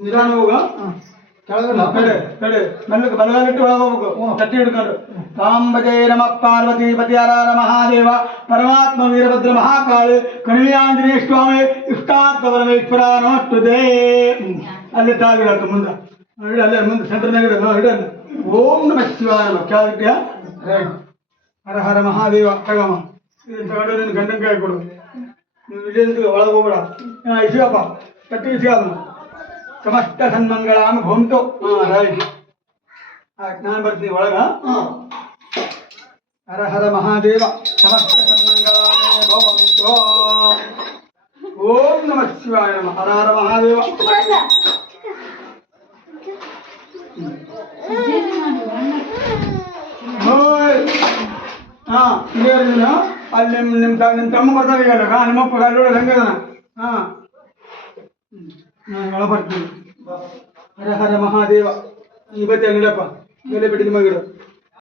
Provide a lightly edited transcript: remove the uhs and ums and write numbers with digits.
ನಿಧಾನ ಹೋಗ ಮೆಲ್ಲಕ್ಕೆ ಬಲಗಾಲಿಟ್ಟು ಒಳಗೆ ಹೋಗ್ಬೇಕು ಕಟ್ಟಿ ಹಿಡ್ಕೊಂಡು ಸಾಂಬಜಯ ನಮ ಪಾರ್ವತಿ ಪತಿಯಾರ ಮಹಾದೇವ ಪರಮಾತ್ಮ ವೀರಭದ್ರ ಮಹಾಕಾಳಿ ಕಣಿವೆ ಆಂಜನೇಯ ಸ್ವಾಮಿ ಇಷ್ಟಾರ್ಥ ಪರಮೇಶ್ವರ ನಮಸ್ತುದೇ ಅಲ್ಲೇ ತಾಗಿಡತ್ತು ಮುಂದೆ ಅಲ್ಲೇ ಮುಂದೆ ಸೆಂಟರ್ನಾಗ ಇಡ ಓಂ ನಮ ಶಿವಾಯ ನಮ ಕ್ಯಾವಿದ್ಯ ಹರ ಹರ ಮಹಾದೇವ ತಗಮ್ಮ ಇದನ್ನು ತಗೊಂಡು ನಿನ್ನ ಗಂಡನ ಕೈ ಕೊಡು ನೀವು ಇಡೀ ಒಳಗೆ ಹೋಗ್ಬೇಡ ಇಸಿಗಪ್ಪ ಕಟ್ಟಿ ಇಸಿಗಮ್ಮ ಸಮಸ್ತ ಸನ್ಮಂಗಳಾನು ಭವಂತು ರೈಟ್ ಆಯ್ತು ನಾನು ಬರ್ತೀನಿ ಒಳಗ ಹರ ಹರ ಮಹಾದೇವ ಸಮಸ್ತ ಸನ್ಮಂಗಳಾನೇ ಭವಂತು ಓಂ ನಮಃ ಶಿವಾಯ ನಮಃ ಹರ ಹರ ಮಹಾದೇವ ಅಲ್ಲಿ ನಿಮ್ಮ ತಮ್ಮ ಬರ್ತಾರೆ ಈಗ ನಿಮ್ಮಪ್ಪ ಅಲ್ಲೋಡ ಹೆಂಗದನ ಒಳ ಬರ್ತೀನಿ ಹರ ಹರ ಮಹಾದೇವ ಈ ಬತ್ತಿ ಅಂಗಡಪ್ಪ ಮೇಲೆ ಬಿಟ್ಟಿದ್ದು ಮಗಿಡು